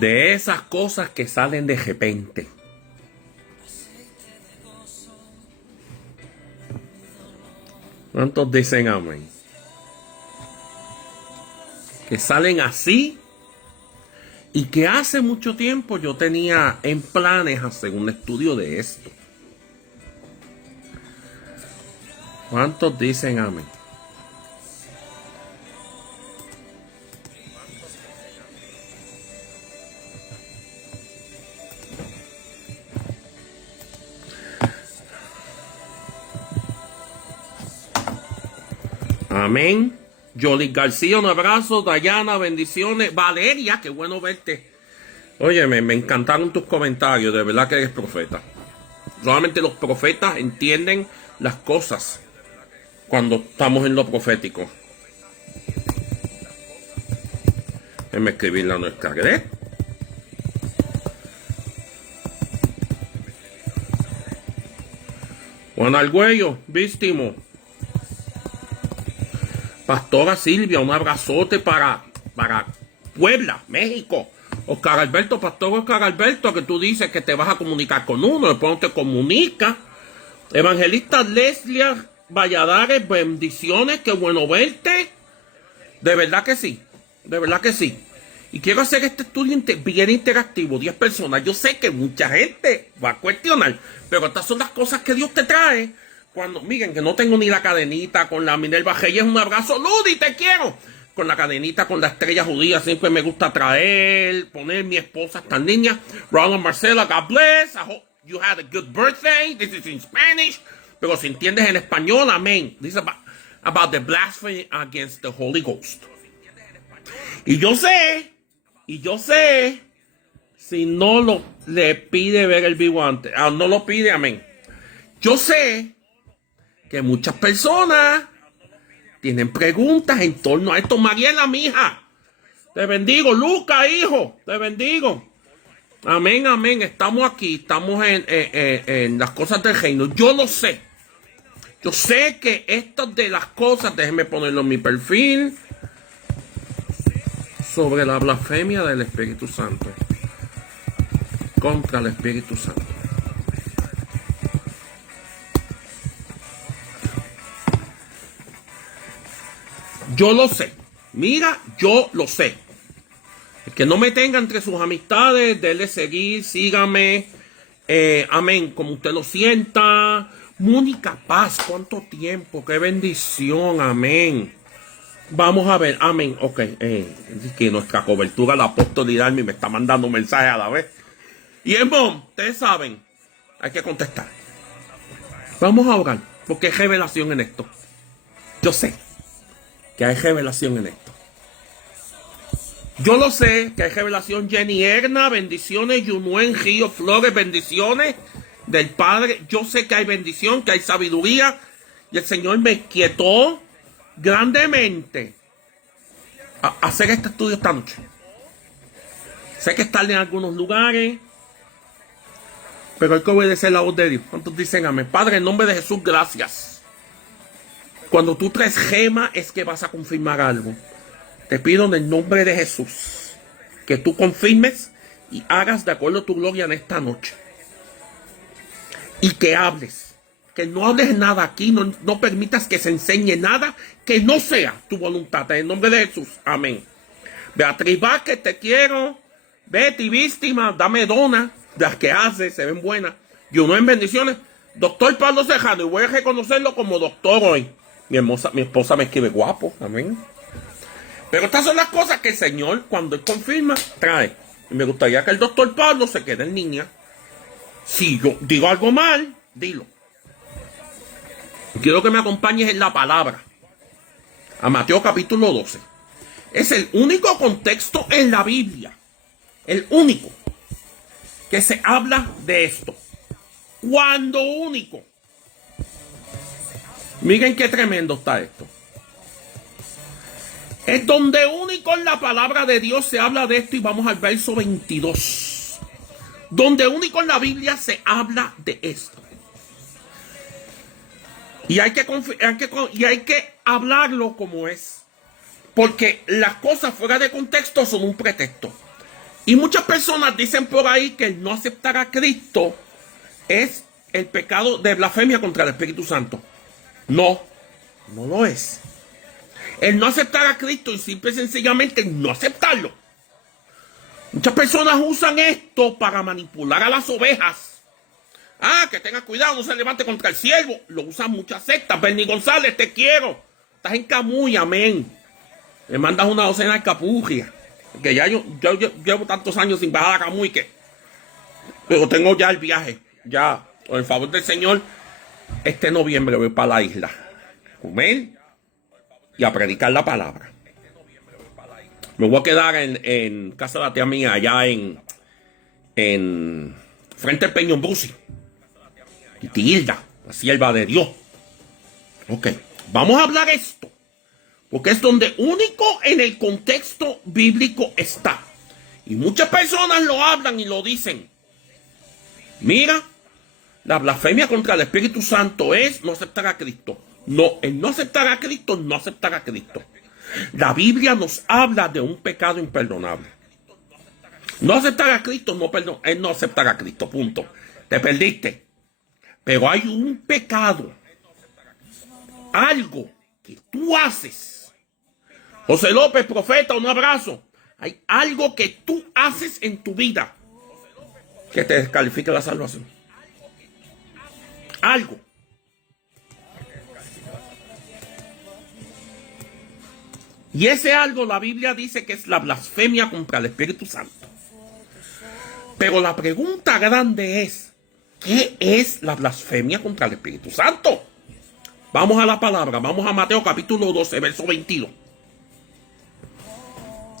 De esas cosas que salen de repente. ¿Cuántos dicen amén? Que salen así y que hace mucho tiempo yo tenía en planes hacer un estudio de esto. ¿Cuántos dicen amén? Amén. Jolie García, un abrazo. Dayana, bendiciones. Valeria, qué bueno verte. Óyeme, me encantaron tus comentarios. De verdad que eres profeta. Solamente los profetas entienden las cosas cuando estamos en lo profético. Déjame escribirla a nuestra red. Juan Argüello, vístimo. Pastora Silvia, un abrazote para Puebla, México. Oscar Alberto, Pastor Oscar Alberto, que tú dices que te vas a comunicar con uno, después no te comunica. Evangelista Leslia Valladares, bendiciones, qué bueno verte. De verdad que sí, de verdad que sí. Y quiero hacer este estudio bien interactivo, 10 personas. Yo sé que mucha gente va a cuestionar, pero estas son las cosas que Dios te trae. Cuando, miren, que no tengo ni la cadenita con la Minerva Reyes, un abrazo, Ludi, te quiero. Con la cadenita, con la estrella judía, siempre me gusta traer, poner mi esposa, estas niñas. Ronald Marcela, God bless. I hope you had a good birthday. This is in Spanish. Pero si entiendes en español, amén. This is about the blasphemy against the Holy Ghost. Y yo sé, si no le pide ver el vivo antes, no lo pide, amén. Yo sé que muchas personas tienen preguntas en torno a esto. Mariela, mija, te bendigo. Luca, hijo, te bendigo. Amén, amén. Estamos aquí, estamos en las cosas del reino. Yo lo sé. Yo sé que estas de las cosas, déjenme ponerlo en mi perfil, sobre la blasfemia del Espíritu Santo, contra el Espíritu Santo. Yo lo sé. Mira, yo lo sé. El que no me tenga entre sus amistades, déle seguir, sígame. Amén, como usted lo sienta. Mónica Paz, ¿cuánto tiempo? ¡Qué bendición! Amén. Vamos a ver, amén. Ok, que nuestra cobertura, la apostolidad, me está mandando un mensaje a la vez. Y ustedes saben, hay que contestar. Vamos a orar, porque hay revelación en esto. Yo sé que hay revelación en esto. Yo lo sé que hay revelación. Jenny Erna, bendiciones. Yunuen Río Flores, bendiciones del Padre. Yo sé que hay bendición, que hay sabiduría. Y el Señor me quietó grandemente a hacer este estudio esta noche. Sé que está en algunos lugares, pero hay que obedecer la voz de Dios. ¿Cuántos dicen amén? Padre, en nombre de Jesús, gracias. Cuando tú traes gema es que vas a confirmar algo. Te pido en el nombre de Jesús que tú confirmes y hagas de acuerdo a tu gloria en esta noche. Y que hables. Que no hables nada aquí. No permitas que se enseñe nada que no sea tu voluntad. En el nombre de Jesús. Amén. Beatriz Vázquez, te quiero. Betty Víctima, dame dona. Las que hace, se ven buenas. Yo no en bendiciones. Doctor Pablo Cejano. Y voy a reconocerlo como doctor hoy. Mi esposa me escribe guapo. Amén. Pero estas son las cosas que el Señor, cuando Él confirma, trae. Y me gustaría que el doctor Pablo se quede en línea. Si yo digo algo mal, dilo. Quiero que me acompañes en la palabra. A Mateo capítulo 12. Es el único contexto en la Biblia. El único. Que se habla de esto. Cuando único. Miren qué tremendo está esto. Es donde único en la palabra de Dios se habla de esto, y vamos al verso 22. Donde único en la Biblia se habla de esto. Y hay que hablarlo como es. Porque las cosas fuera de contexto son un pretexto. Y muchas personas dicen por ahí que el no aceptar a Cristo es el pecado de blasfemia contra el Espíritu Santo. No, no lo es. El no aceptar a Cristo es simple y sencillamente no aceptarlo. Muchas personas usan esto para manipular a las ovejas. Ah, que tengas cuidado, no se levante contra el siervo. Lo usan muchas sectas. Bernie González, te quiero. Estás en Camuy, amén. Me mandas una docena de capurrias. Que ya yo llevo tantos años sin bajar a Camuy pero tengo ya el viaje. Ya, por el favor del Señor, este noviembre voy para la isla. A comer y a predicar la palabra. Me voy a quedar en casa de la tía mía, allá en frente al Peñón Brusi. Y Tilda, la sierva de Dios. Ok, vamos a hablar esto. Porque es donde único en el contexto bíblico está. Y muchas personas lo hablan y lo dicen. Mira, la blasfemia contra el Espíritu Santo es no aceptar a Cristo. No, el no aceptar a Cristo, no aceptar a Cristo. La Biblia nos habla de un pecado imperdonable. No aceptar a Cristo, es no aceptar a Cristo, punto. Te perdiste. Pero hay un pecado. Algo que tú haces. José López, profeta, un abrazo. Hay algo que tú haces en tu vida que te descalifica la salvación. Algo. Y ese algo la Biblia dice que es la blasfemia contra el Espíritu Santo. Pero la pregunta grande es, ¿qué es la blasfemia contra el Espíritu Santo? Vamos a la palabra, vamos a Mateo capítulo 12, verso 22.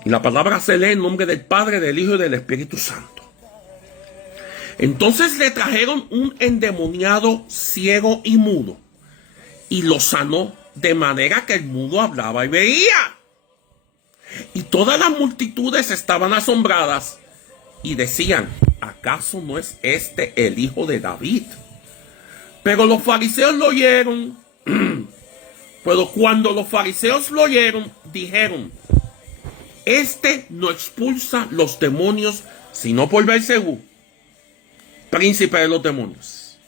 Y la palabra se lee en nombre del Padre, del Hijo y del Espíritu Santo. Entonces le trajeron un endemoniado ciego y mudo, y lo sanó, de manera que el mudo hablaba y veía. Y todas las multitudes estaban asombradas y decían, ¿acaso no es este el hijo de David? Pero los fariseos lo oyeron. Pero cuando los fariseos lo oyeron, dijeron, este no expulsa los demonios, sino por Beelzebú, príncipe de los demonios.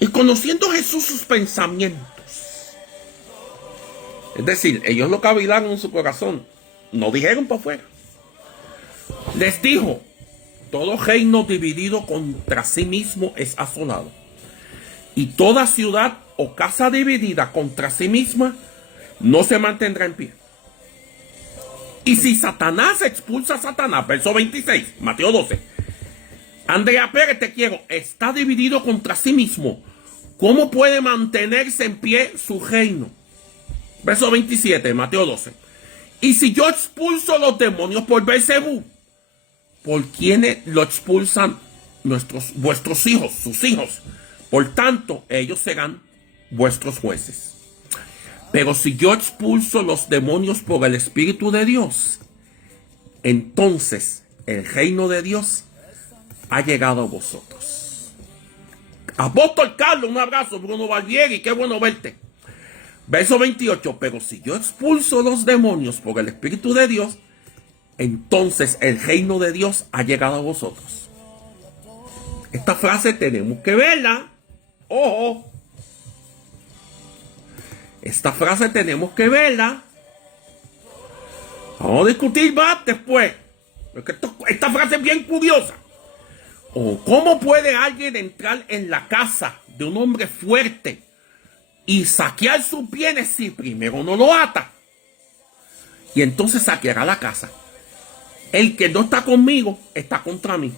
Y conociendo Jesús sus pensamientos, es decir, ellos lo cavilaron en su corazón, no dijeron para afuera. Les dijo, todo reino dividido contra sí mismo es asolado, y toda ciudad o casa dividida contra sí misma no se mantendrá en pie. Y si Satanás expulsa a Satanás, verso 26, Mateo 12, Andrea Pérez, te quiero, está dividido contra sí mismo, ¿cómo puede mantenerse en pie su reino? Verso 27, Mateo 12. Y si yo expulso los demonios por Beelzebú, ¿por quiénes lo expulsan vuestros hijos, sus hijos? Por tanto, ellos serán vuestros jueces. Pero si yo expulso los demonios por el Espíritu de Dios, entonces el reino de Dios ha llegado a vosotros. Apóstol Carlos, un abrazo. Bruno Barbieri, qué bueno verte. Verso 28, pero si yo expulso los demonios por el Espíritu de Dios, entonces el reino de Dios ha llegado a vosotros. Esta frase tenemos que verla. Ojo. Esta frase tenemos que verla. Vamos a discutir más después. Porque esta frase es bien curiosa. ¿Cómo puede alguien entrar en la casa de un hombre fuerte y saquear sus bienes si primero no lo ata? Y entonces saqueará la casa. El que no está conmigo está contra mí.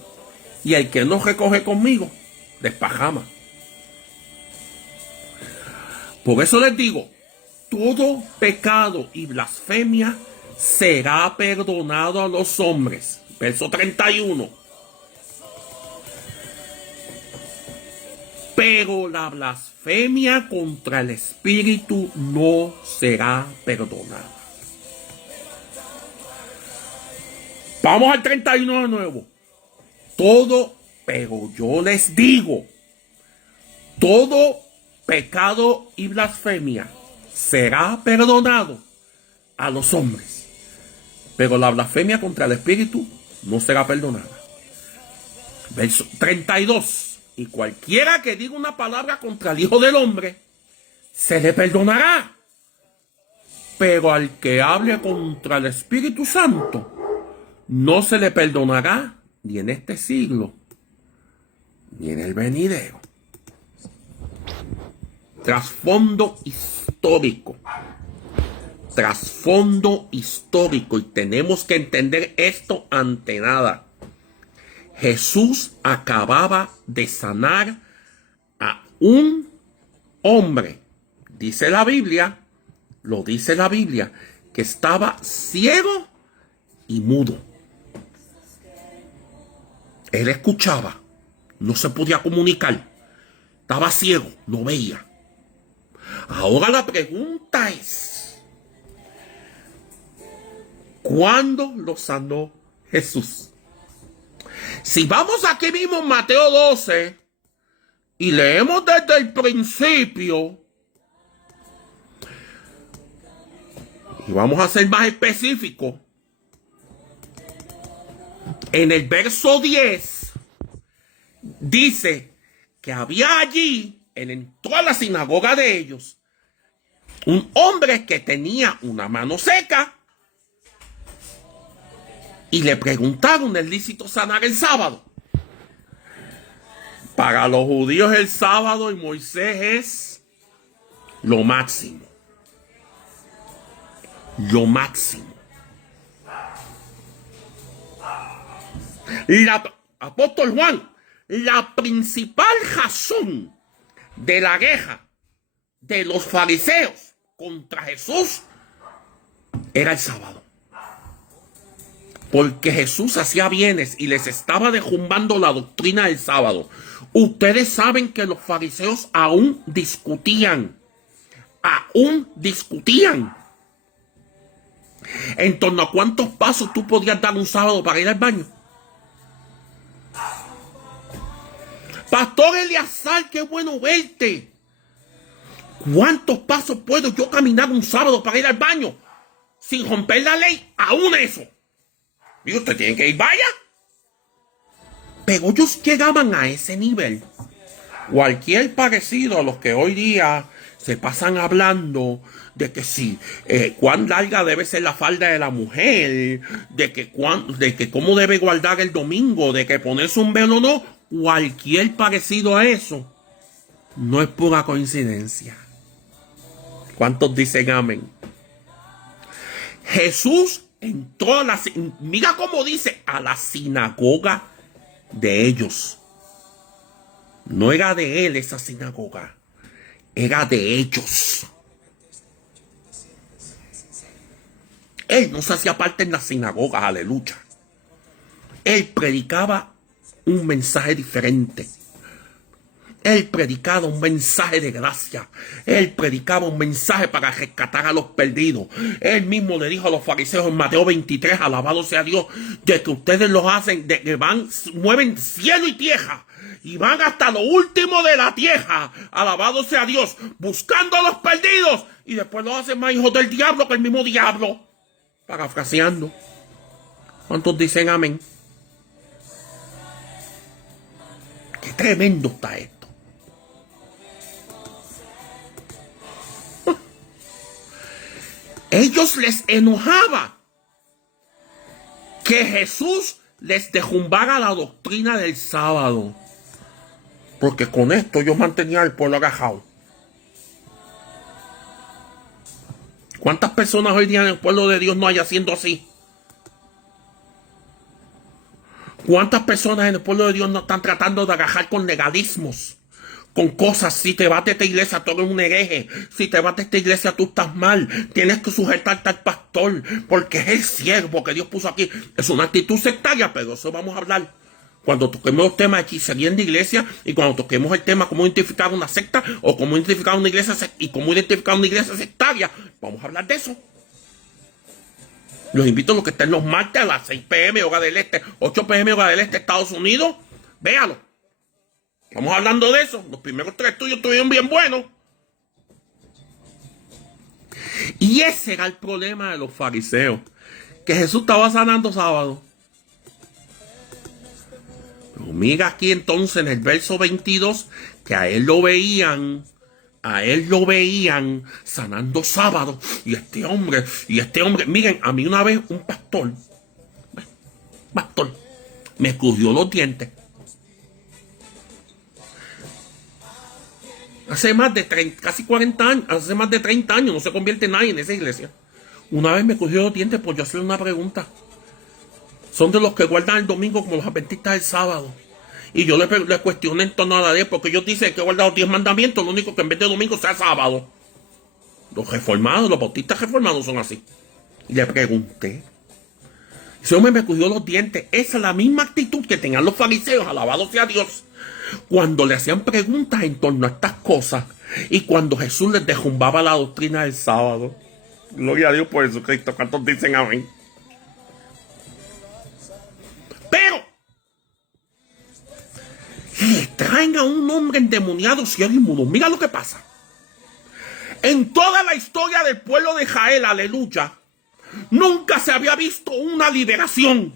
Y el que no recoge conmigo despajama. Por eso les digo, todo pecado y blasfemia será perdonado a los hombres. Verso 31. Pero la blasfemia contra el Espíritu no será perdonada. Vamos al 31 de nuevo. Pero yo les digo, todo pecado y blasfemia será perdonado a los hombres. Pero la blasfemia contra el Espíritu no será perdonada. Verso 32. Y cualquiera que diga una palabra contra el Hijo del Hombre, se le perdonará. Pero al que hable contra el Espíritu Santo, no se le perdonará ni en este siglo, ni en el venidero. Trasfondo histórico. Trasfondo histórico. Y tenemos que entender esto ante nada. Jesús acababa de sanar a un hombre. Dice la Biblia, lo dice la Biblia, que estaba ciego y mudo. Él escuchaba, no se podía comunicar. Estaba ciego, no veía. Ahora la pregunta es, ¿cuándo lo sanó Jesús? Si vamos aquí mismo en Mateo 12 y leemos desde el principio, y vamos a ser más específicos, en el verso 10 dice que había allí, entró a la sinagoga de ellos, un hombre que tenía una mano seca. Y le preguntaron, ¿es lícito sanar el sábado? Para los judíos el sábado y Moisés es lo máximo. Lo máximo. Apóstol Juan, la principal razón de la queja de los fariseos contra Jesús era el sábado. Porque Jesús hacía bienes y les estaba derrumbando la doctrina del sábado. Ustedes saben que los fariseos aún discutían. En torno a cuántos pasos tú podías dar un sábado para ir al baño. Pastor Eleazar, qué bueno verte. ¿Cuántos pasos puedo yo caminar un sábado para ir al baño sin romper la ley? Aún eso. Y usted tiene que ir, vaya. Pero ellos llegaban a ese nivel. Cualquier parecido a los que hoy día se pasan hablando de que sí, cuán larga debe ser la falda de la mujer, de que cómo debe guardar el domingo, de que ponerse un velo o no, cualquier parecido a eso no es pura coincidencia. ¿Cuántos dicen amén? Jesús entró mira cómo dice, a la sinagoga de ellos. No era de él esa sinagoga, era de ellos. Él no se hacía parte en las sinagogas, aleluya. Él predicaba un mensaje diferente. Él predicaba un mensaje de gracia. Él predicaba un mensaje para rescatar a los perdidos. Él mismo le dijo a los fariseos en Mateo 23, alabado sea Dios, de que ustedes los hacen, de que mueven cielo y tierra. Y van hasta lo último de la tierra, alabado sea Dios, buscando a los perdidos. Y después los hacen más hijos del diablo que el mismo diablo. Parafraseando. ¿Cuántos dicen amén? Qué tremendo está esto. Ellos les enojaba que Jesús les derrumbara la doctrina del sábado. Porque con esto ellos mantenían al pueblo agajado. ¿Cuántas personas hoy día en el pueblo de Dios no hay haciendo así? ¿Cuántas personas en el pueblo de Dios no están tratando de agajar con legalismos? Con cosas, si te vas de esta iglesia, tú eres un hereje. Si te vas de esta iglesia, tú estás mal. Tienes que sujetarte al pastor, porque es el siervo que Dios puso aquí. Es una actitud sectaria, pero eso vamos a hablar cuando toquemos los temas de hechicería en la iglesia y cuando toquemos el tema cómo identificar una secta o cómo identificar una iglesia y cómo identificar una iglesia sectaria. Vamos a hablar de eso. Los invito a los que estén los martes a las 6 p.m. hora del este, 8 p.m. hora del este, Estados Unidos. Véalo. Estamos hablando de eso. Los primeros 3 estudios estuvieron bien buenos. Y ese era el problema de los fariseos. Que Jesús estaba sanando sábado. Mira aquí entonces en el verso 22 que a él lo veían sanando sábado. Y este hombre, miren, a mí una vez un pastor, me crujió los dientes. Hace más de 30, casi 40 años, hace más de 30 años, no se convierte en nadie en esa iglesia. Una vez me crujió los dientes por yo hacerle una pregunta. Son de los que guardan el domingo como los adventistas del sábado. Y yo le cuestioné en torno a la ley, porque ellos dicen que guardan los 10 mandamientos, lo único que en vez de domingo sea sábado. Los reformados, los bautistas reformados son así. Y le pregunté. Ese hombre me cogió los dientes. Esa es la misma actitud que tenían los fariseos, alabado sea Dios, cuando le hacían preguntas en torno a estas cosas. Y cuando Jesús les derrumbaba la doctrina del sábado. Gloria a Dios por Jesucristo. ¿Cuántos dicen amén? Pero le traen a un hombre endemoniado, ciego y mudo. Mira lo que pasa. En toda la historia del pueblo de Israel, aleluya, nunca se había visto una liberación.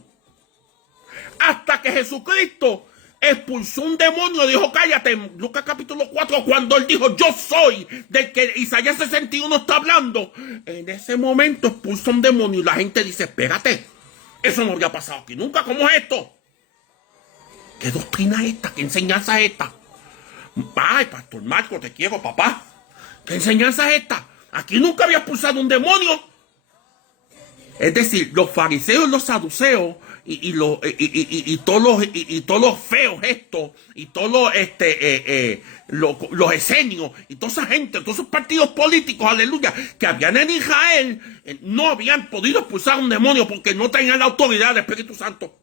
Hasta que Jesucristo expulsó un demonio y dijo, cállate, en Lucas capítulo 4, cuando él dijo, yo soy, del que Isaías 61 está hablando. En ese momento expulsó un demonio y la gente dice, espérate, eso no había pasado aquí nunca. ¿Cómo es esto? ¿Qué doctrina es esta? ¿Qué enseñanza es esta? Ay, Pastor Marco, te quiero, papá. ¿Qué enseñanza es esta? Aquí nunca había expulsado un demonio. Es decir, los fariseos, los saduceos y todos los feos estos y todos los esenios y toda esa gente, todos esos partidos políticos, aleluya, que habían en Israel, no habían podido expulsar un demonio porque no tenían la autoridad del Espíritu Santo.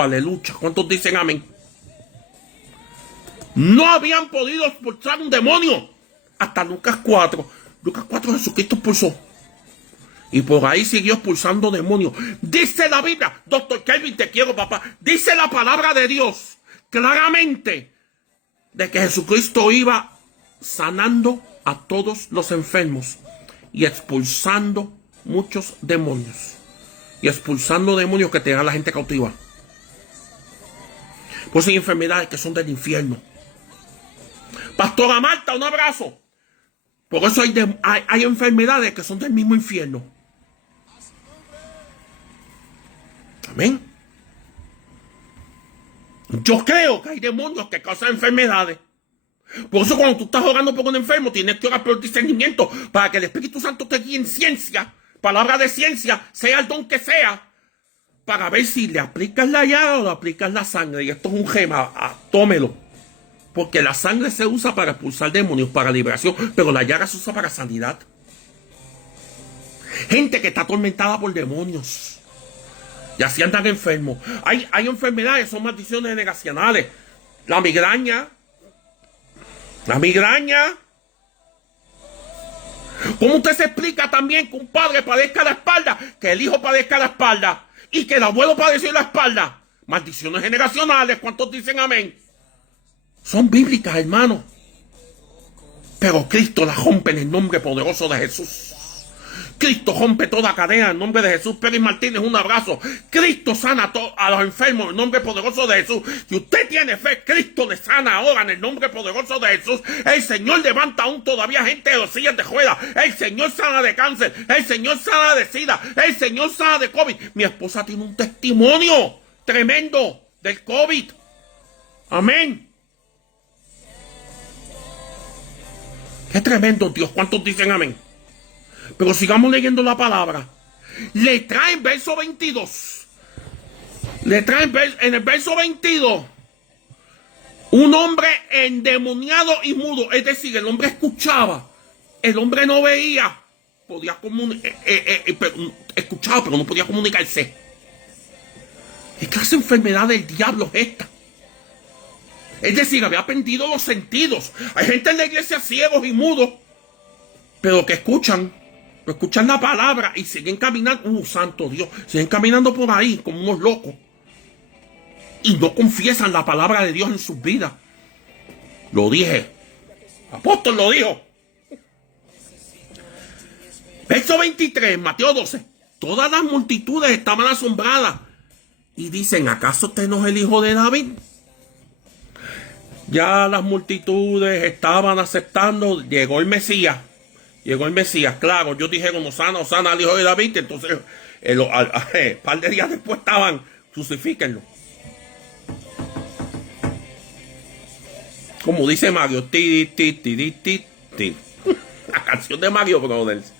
Aleluya. ¿Cuántos dicen amén? No habían podido expulsar un demonio hasta Lucas 4. Lucas 4 Jesucristo expulsó. Y por ahí siguió expulsando demonios. Dice la Biblia, Dr. Kelvin, te quiero, papá. Dice la palabra de Dios claramente de que Jesucristo iba sanando a todos los enfermos y expulsando muchos demonios. Y expulsando demonios que tenían a la gente cautiva. Pues hay enfermedades que son del infierno. Pastora Marta, un abrazo. Por eso hay enfermedades que son del mismo infierno. Amén. Yo creo que hay demonios que causan enfermedades. Por eso cuando tú estás orando por un enfermo, tienes que orar por discernimiento para que el Espíritu Santo te guíe en ciencia, palabra de ciencia, sea el don que sea, para ver si le aplicas la llaga o le aplicas la sangre. Y esto es un gema, tómelo. Porque la sangre se usa para expulsar demonios, para liberación, pero la llaga se usa para sanidad. Gente que está atormentada por demonios. Y así andan enfermos. Hay enfermedades, son maldiciones generacionales. La migraña. ¿Cómo usted se explica también que un padre padezca la espalda, que el hijo padezca la espalda y que el abuelo padeció la espalda? Maldiciones generacionales. ¿Cuántos dicen amén? Son bíblicas, hermano. Pero Cristo las rompe en el nombre poderoso de Jesús. Cristo rompe toda cadena en el nombre de Jesús. Pérez Martínez, un abrazo. Cristo sana a los enfermos en el nombre poderoso de Jesús. Si usted tiene fe, Cristo le sana ahora en el nombre poderoso de Jesús. El Señor levanta aún todavía gente de los sillas de ruedas. El Señor sana de cáncer. El Señor sana de SIDA. El Señor sana de COVID. Mi esposa tiene un testimonio tremendo del COVID. Amén. Qué tremendo Dios. ¿Cuántos dicen amén? Pero sigamos leyendo la palabra. Le traen verso 22. Le traen en el verso 22 un hombre endemoniado y mudo. Es decir, el hombre escuchaba. El hombre no veía. Podía escuchaba, pero no podía comunicarse. ¿Qué clase de enfermedad del diablo es esta? Es decir, había perdido los sentidos. Hay gente en la iglesia ciegos y mudos, pero que escuchan la palabra y siguen caminando. Santo Dios, siguen caminando por ahí como unos locos y no confiesan la palabra de Dios en sus vidas. Lo dije. Apóstol lo dijo. Verso 23, Mateo 12. Todas las multitudes estaban asombradas y dicen, ¿acaso usted no es el hijo de David? Ya las multitudes estaban aceptando, llegó el Mesías, claro, ellos dijeron, Osana, Osana al hijo de David, entonces par de días después estaban, crucifíquenlo. Como dice Mario, ti, ti, ti, ti, ti, ti. La canción de Mario Brothers.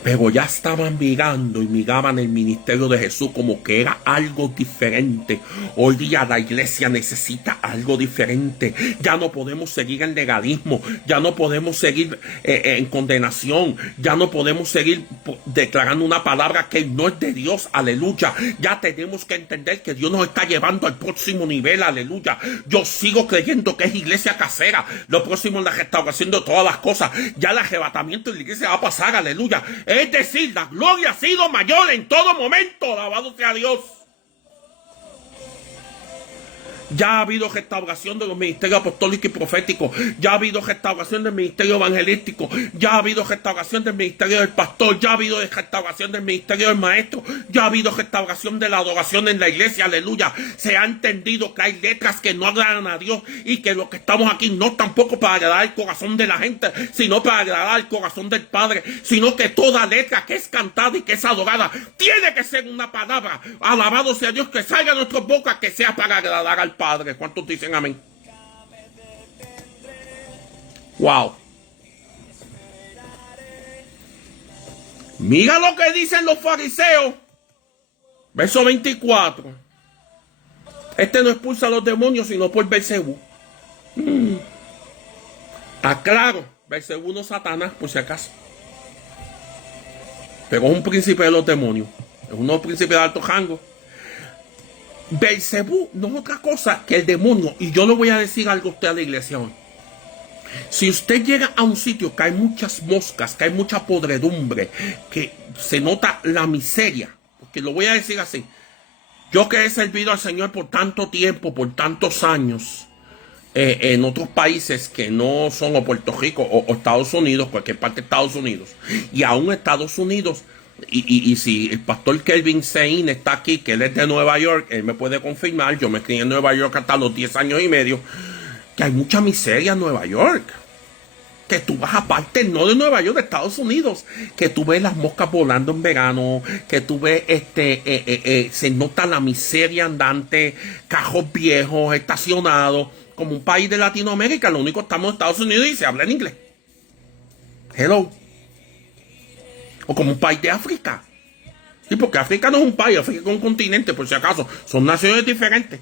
Pero ya estaban mirando y miraban el ministerio de Jesús como que era algo diferente. Hoy día la iglesia necesita algo diferente. Ya no podemos seguir en legalismo. Ya no podemos seguir en condenación. Ya no podemos seguir declarando una palabra que no es de Dios. Aleluya. Ya tenemos que entender que Dios nos está llevando al próximo nivel. Aleluya. Yo sigo creyendo que es iglesia casera. Lo próximo es la restauración de todas las cosas. Ya el arrebatamiento de la iglesia va a pasar. Aleluya. Es decir, la gloria ha sido mayor en todo momento. Alabado sea Dios. Ya ha habido restauración de los ministerios apostólicos y proféticos. Ya ha habido restauración del ministerio evangelístico. Ya ha habido restauración del ministerio del pastor. Ya ha habido restauración del ministerio del maestro. Ya ha habido restauración de la adoración en la iglesia. Aleluya. Se ha entendido que hay letras que no agradan a Dios y que los que estamos aquí no tampoco para agradar el corazón de la gente, sino para agradar el corazón del Padre. Sino que toda letra que es cantada y que es adorada tiene que ser una palabra. Alabado sea Dios, que salga de nuestras bocas, que sea para agradar al Padre. ¿Cuántos dicen amén? Wow. Mira lo que dicen los fariseos. Verso 24. Este no expulsa a los demonios, sino por Beelzebú. Está claro. Beelzebú no es Satanás, por si acaso. Pero es un príncipe de los demonios. Es un príncipe de alto rango. Beelzebú no es otra cosa que el demonio. Y yo le voy a decir algo a usted a la iglesia hoy. Si usted llega a un sitio que hay muchas moscas, que hay mucha podredumbre, que se nota la miseria, porque lo voy a decir así. Yo que he servido al Señor por tanto tiempo, por tantos años, en otros países que no son o Puerto Rico o Estados Unidos, cualquier parte de Estados Unidos, y aún Estados Unidos. Y si el pastor Kelvin Sein está aquí, que él es de Nueva York, él me puede confirmar, yo me crié en Nueva York hasta los 10 años y medio, que hay mucha miseria en Nueva York. Que tú vas aparte, no de Nueva York, de Estados Unidos, que tú ves las moscas volando en verano, que tú ves, se nota la miseria andante, cajos viejos, estacionados, como un país de Latinoamérica, lo único que estamos en Estados Unidos y se habla en inglés. Hello. O como un país de África. Sí, porque África no es un país, África es un continente, por si acaso. Son naciones diferentes.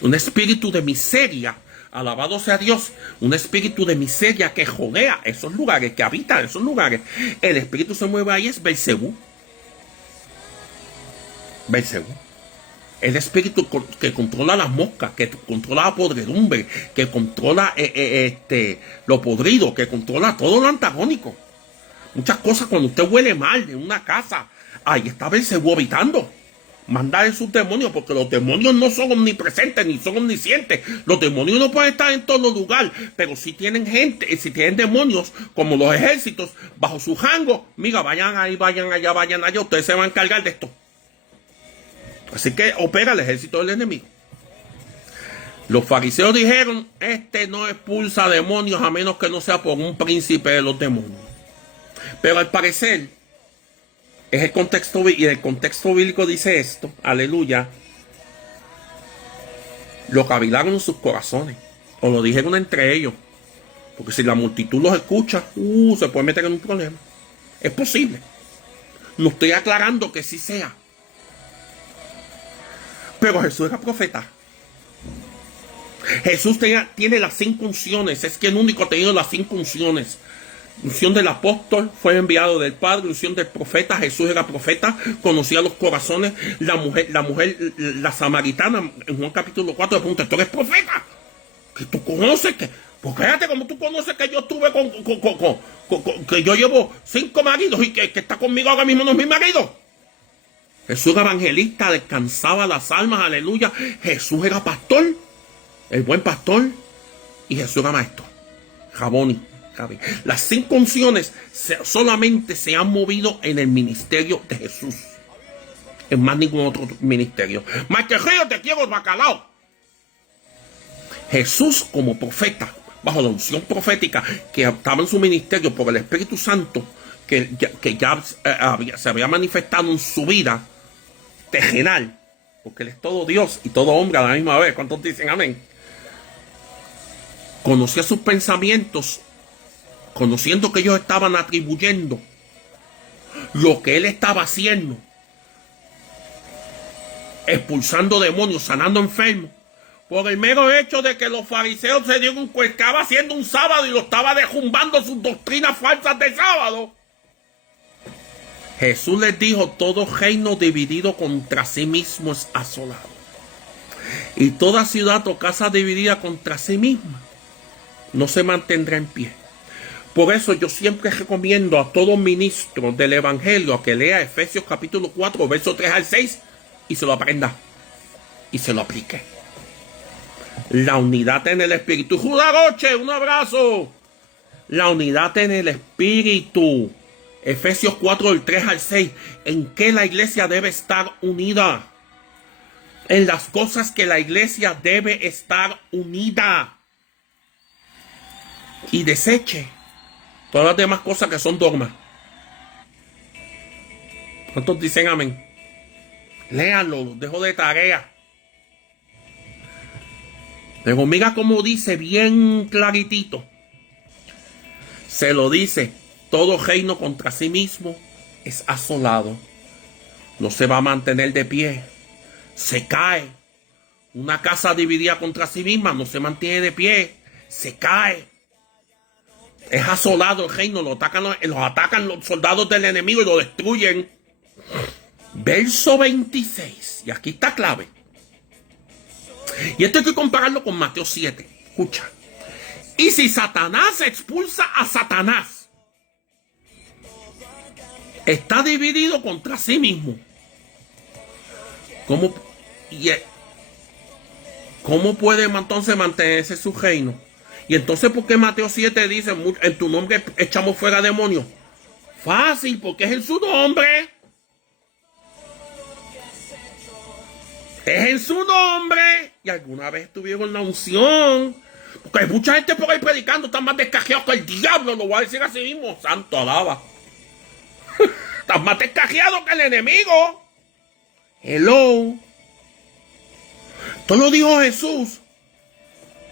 Un espíritu de miseria, alabado sea Dios, un espíritu de miseria que jodea esos lugares, que habita esos lugares. El espíritu se mueve ahí, es Beelzebú. Beelzebú. El espíritu que controla las moscas, que controla la podredumbre, que controla lo podrido, que controla todo lo antagónico. Muchas cosas cuando usted huele mal en una casa, ahí está Beelzebú habitando. Manda de sus demonios, porque los demonios no son omnipresentes ni son omniscientes. Los demonios no pueden estar en todo lugar, pero si tienen gente, si tienen demonios, como los ejércitos, bajo su rango, mira, vayan ahí, vayan allá, ustedes se van a encargar de esto. Así que opera el ejército del enemigo. Los fariseos dijeron, no expulsa demonios a menos que no sea por un príncipe de los demonios. Pero al parecer, es el contexto, y el contexto bíblico dice esto, aleluya, lo cavilaron en sus corazones, o lo dijeron entre ellos, porque si la multitud los escucha, se puede meter en un problema. Es posible. No estoy aclarando que sí sea. Pero Jesús era profeta. Jesús tiene las 5 unciones. Es que el único ha tenido las 5 unciones. Unción del apóstol, fue enviado del Padre. Unción del profeta, Jesús era profeta, conocía los corazones. La samaritana, en Juan capítulo 4, le pregunta, ¿tú eres profeta? Que tú conoces que... Pues fíjate, como tú conoces que yo estuve que yo llevo 5 maridos y que está conmigo ahora mismo no es mi marido. Jesús era evangelista, descansaba las almas, aleluya. Jesús era pastor, el buen pastor, y Jesús era maestro. caben. Las 5 unciones solamente se han movido en el ministerio de Jesús. En más ningún otro ministerio. Más que río te quiero bacalao. Jesús como profeta, bajo la unción profética que estaba en su ministerio por el Espíritu Santo, que ya se había manifestado en su vida terrenal, porque Él es todo Dios y todo hombre a la misma vez. ¿Cuántos dicen amén? Conocía sus pensamientos, conociendo que ellos estaban atribuyendo lo que Él estaba haciendo, expulsando demonios, sanando enfermos, por el mero hecho de que los fariseos se dieron cuenta que estaba haciendo un sábado y lo estaba derrumbando sus doctrinas falsas de sábado. Jesús les dijo: todo reino dividido contra sí mismo es asolado, y toda ciudad o casa dividida contra sí misma no se mantendrá en pie. Por eso yo siempre recomiendo a todo ministro del evangelio a que lea Efesios capítulo 4, versos 3 al 6 y se lo aprenda y se lo aplique. La unidad en el espíritu. Judá Roche, un abrazo. La unidad en el espíritu. Efesios 4, del 3 al 6. ¿En qué la iglesia debe estar unida? En las cosas que la iglesia debe estar unida. Y deseche todas las demás cosas que son dogmas. ¿Cuántos dicen amén? Léanlo, los dejo de tarea. Pero mira cómo dice bien claritito. Se lo dice: todo reino contra sí mismo es asolado. No se va a mantener de pie. Se cae. Una casa dividida contra sí misma no se mantiene de pie. Se cae. Es asolado el reino. Los atacan los soldados del enemigo y lo destruyen. Verso 26. Y aquí está clave. Y esto hay que compararlo con Mateo 7. Escucha. Y si Satanás expulsa a Satanás, está dividido contra sí mismo. ¿Cómo puede entonces mantenerse su reino? Y entonces, ¿por qué Mateo 7 dice: en tu nombre echamos fuera demonios? Fácil, porque es en su nombre. Es en su nombre. Y alguna vez tuvieron la unción. Porque hay mucha gente por ahí predicando, están más descajeados que el diablo. Lo voy a decir así mismo. Santo alaba. Están más descajeados que el enemigo. Hello. Esto lo dijo Jesús.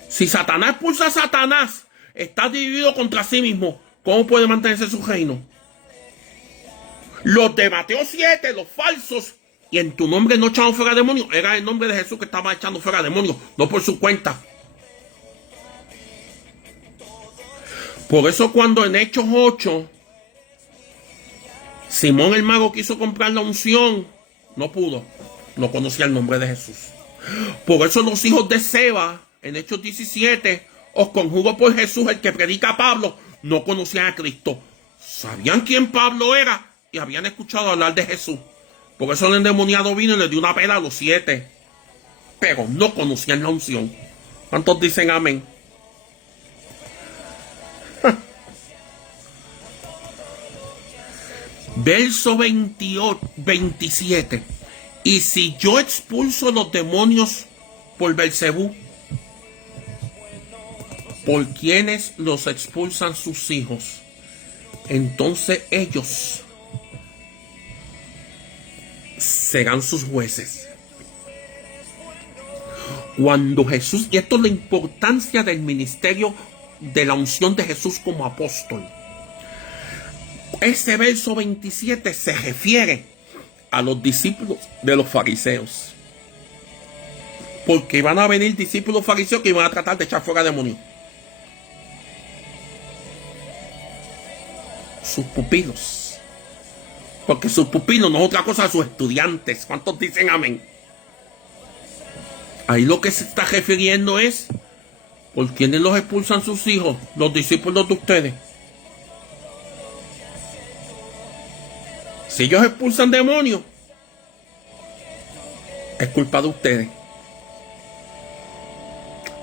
Si Satanás expulsa a Satanás, está dividido contra sí mismo. ¿Cómo puede mantenerse su reino? Los de Mateo 7, los falsos, y en tu nombre no echaban fuera demonios, era el nombre de Jesús que estaba echando fuera demonios, no por su cuenta. Por eso cuando en Hechos 8, Simón el mago quiso comprar la unción, no pudo, no conocía el nombre de Jesús. Por eso los hijos de Seba, en Hechos 17, os conjuro por Jesús, el que predica a Pablo, no conocían a Cristo. Sabían quién Pablo era y habían escuchado hablar de Jesús. Por eso el endemoniado vino y le dio una pela a los 7. Pero no conocían la unción. ¿Cuántos dicen amén? Verso 27. Y si yo expulso los demonios por Belcebú, por quienes los expulsan sus hijos, entonces ellos serán sus jueces. Cuando Jesús, y esto es la importancia del ministerio de la unción de Jesús como apóstol. Este verso 27 se refiere a los discípulos de los fariseos. Porque van a venir discípulos fariseos que van a tratar de echar fuera demonios. Sus pupilos. Porque sus pupilos no es otra cosa que sus estudiantes. ¿Cuántos dicen amén? Ahí lo que se está refiriendo es: ¿por quiénes los expulsan sus hijos? Los discípulos de ustedes. Si ellos expulsan demonios, es culpa de ustedes.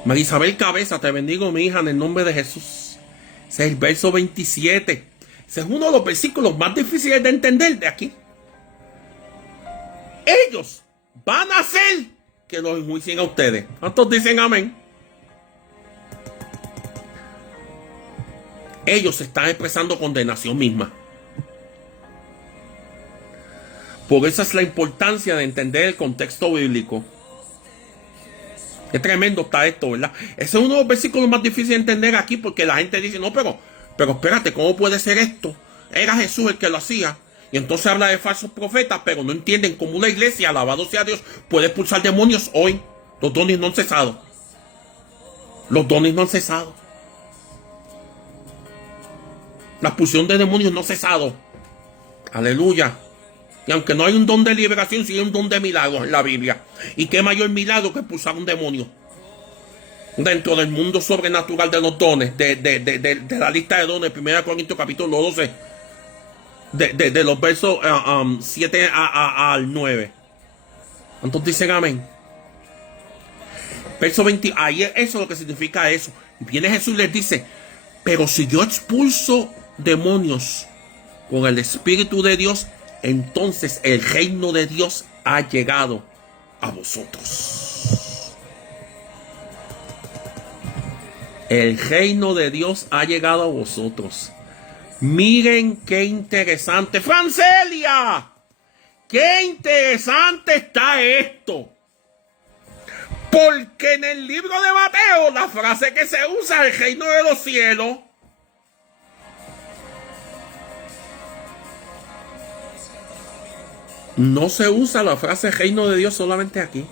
María Isabel Cabeza, te bendigo, mi hija, en el nombre de Jesús. Ese es el verso 27. Ese es uno de los versículos más difíciles de entender de aquí. Ellos van a hacer que los enjuicien a ustedes. ¿Cuántos dicen amén? Ellos están expresando condenación misma. Por eso es la importancia de entender el contexto bíblico. Qué tremendo está esto, ¿verdad? Ese es uno de los versículos más difíciles de entender aquí, porque la gente dice, no, pero espérate, ¿cómo puede ser esto? Era Jesús el que lo hacía. Y entonces habla de falsos profetas, pero no entienden cómo una iglesia, alabado sea Dios, puede expulsar demonios hoy. Los dones no han cesado. Los dones no han cesado. La expulsión de demonios no ha cesado. Aleluya. Y aunque no hay un don de liberación, sí hay un don de milagros en la Biblia. ¿Y qué mayor milagro que expulsar un demonio? Dentro del mundo sobrenatural de los dones, de la lista de dones, 1 Corintios capítulo 12, de los versos 7 al 9. ¿Cuántos dicen amén? Verso 20, ahí eso es lo que significa eso. Y viene Jesús y les dice, pero si yo expulso demonios con el Espíritu de Dios, entonces el reino de Dios ha llegado a vosotros. El reino de Dios ha llegado a vosotros. Miren qué interesante. ¡Francelia! ¡Qué interesante está esto! Porque en el libro de Mateo, la frase que se usa, el reino de los cielos, no se usa la frase reino de Dios solamente aquí.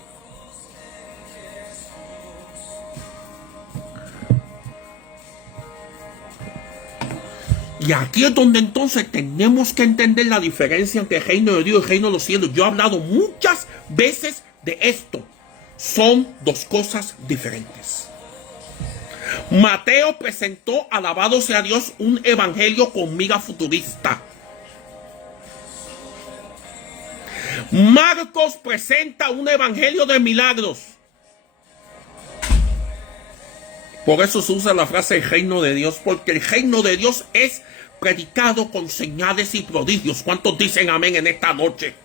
Y aquí es donde entonces tenemos que entender la diferencia entre el reino de Dios y el reino de los cielos. Yo he hablado muchas veces de esto. Son dos cosas diferentes. Mateo presentó, alabado sea Dios, un evangelio con miga futurista. Marcos presenta un evangelio de milagros. Por eso se usa la frase el reino de Dios, porque el reino de Dios es predicado con señales y prodigios. ¿Cuántos dicen amén en esta noche?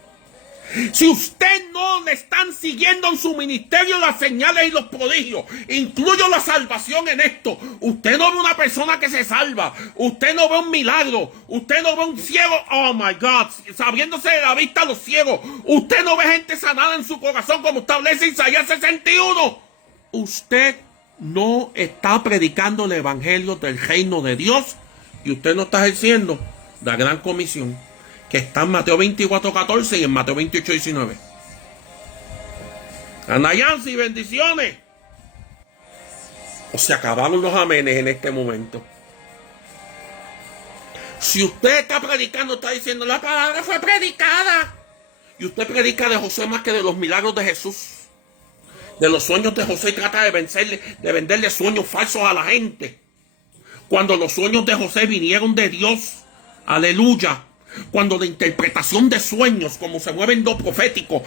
Si usted no le están siguiendo en su ministerio las señales y los prodigios, incluyo la salvación en esto, usted no ve una persona que se salva, usted no ve un milagro, usted no ve un ciego, oh my God, sabiéndose de la vista a los ciegos, usted no ve gente sanada en su corazón como establece Isaías 61, usted no está predicando el evangelio del reino de Dios y usted no está ejerciendo la gran comisión que está en Mateo 24:14 y en Mateo 28:19. Anayansi, bendiciones. O se acabaron los amenes en este momento. Si usted está predicando, está diciendo la palabra fue predicada, y usted predica de José más que de los milagros de Jesús, de los sueños de José, y trata de venderle sueños falsos a la gente, cuando los sueños de José vinieron de Dios. Aleluya. Cuando la interpretación de sueños, como se mueven dos proféticos,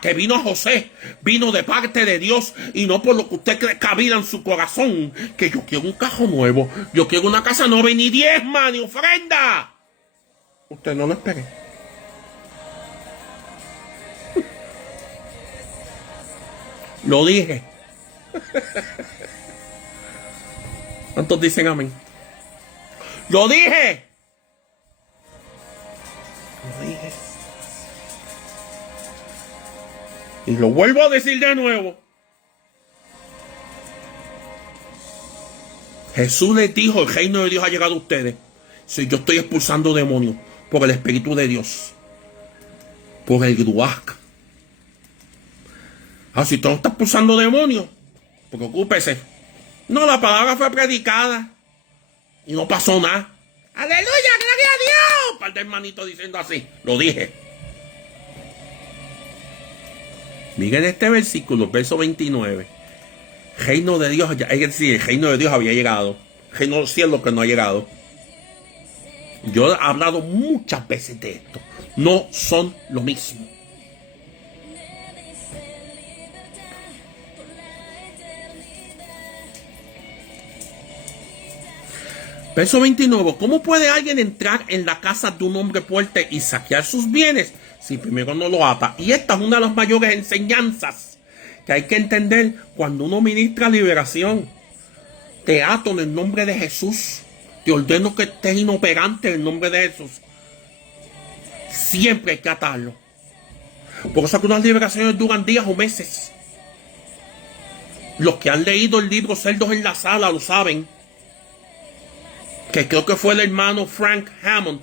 que vino a José, vino de parte de Dios y no por lo que usted cree cabida en su corazón, que yo quiero un carro nuevo, yo quiero una casa nueva y ni diezma ni ofrenda. Usted no lo espere. Lo dije. ¿Cuántos dicen amén? Lo dije. Lo dije. Y lo vuelvo a decir de nuevo. Jesús les dijo, el reino de Dios ha llegado a ustedes. Si yo estoy expulsando demonios por el Espíritu de Dios, por el Ruach. Si usted no está expulsando demonios, preocúpese. No, la palabra fue predicada y no pasó nada. ¡Aleluya! ¡Gloria a Dios! Un par de hermanitos diciendo así. Lo dije. Miren este versículo, verso 29. Reino de Dios, es decir, el reino de Dios había llegado. El reino de los cielos que no ha llegado. Yo he hablado muchas veces de esto. No son lo mismo. Verso 29. ¿Cómo puede alguien entrar en la casa de un hombre fuerte y saquear sus bienes si primero no lo ata? Y esta es una de las mayores enseñanzas que hay que entender cuando uno ministra liberación. Te ato en el nombre de Jesús. Te ordeno que estés inoperante en el nombre de Jesús. Siempre hay que atarlo. Por eso que unas liberaciones duran días o meses. Los que han leído el libro Cerdos en la Sala lo saben. Que creo que fue el hermano Frank Hammond,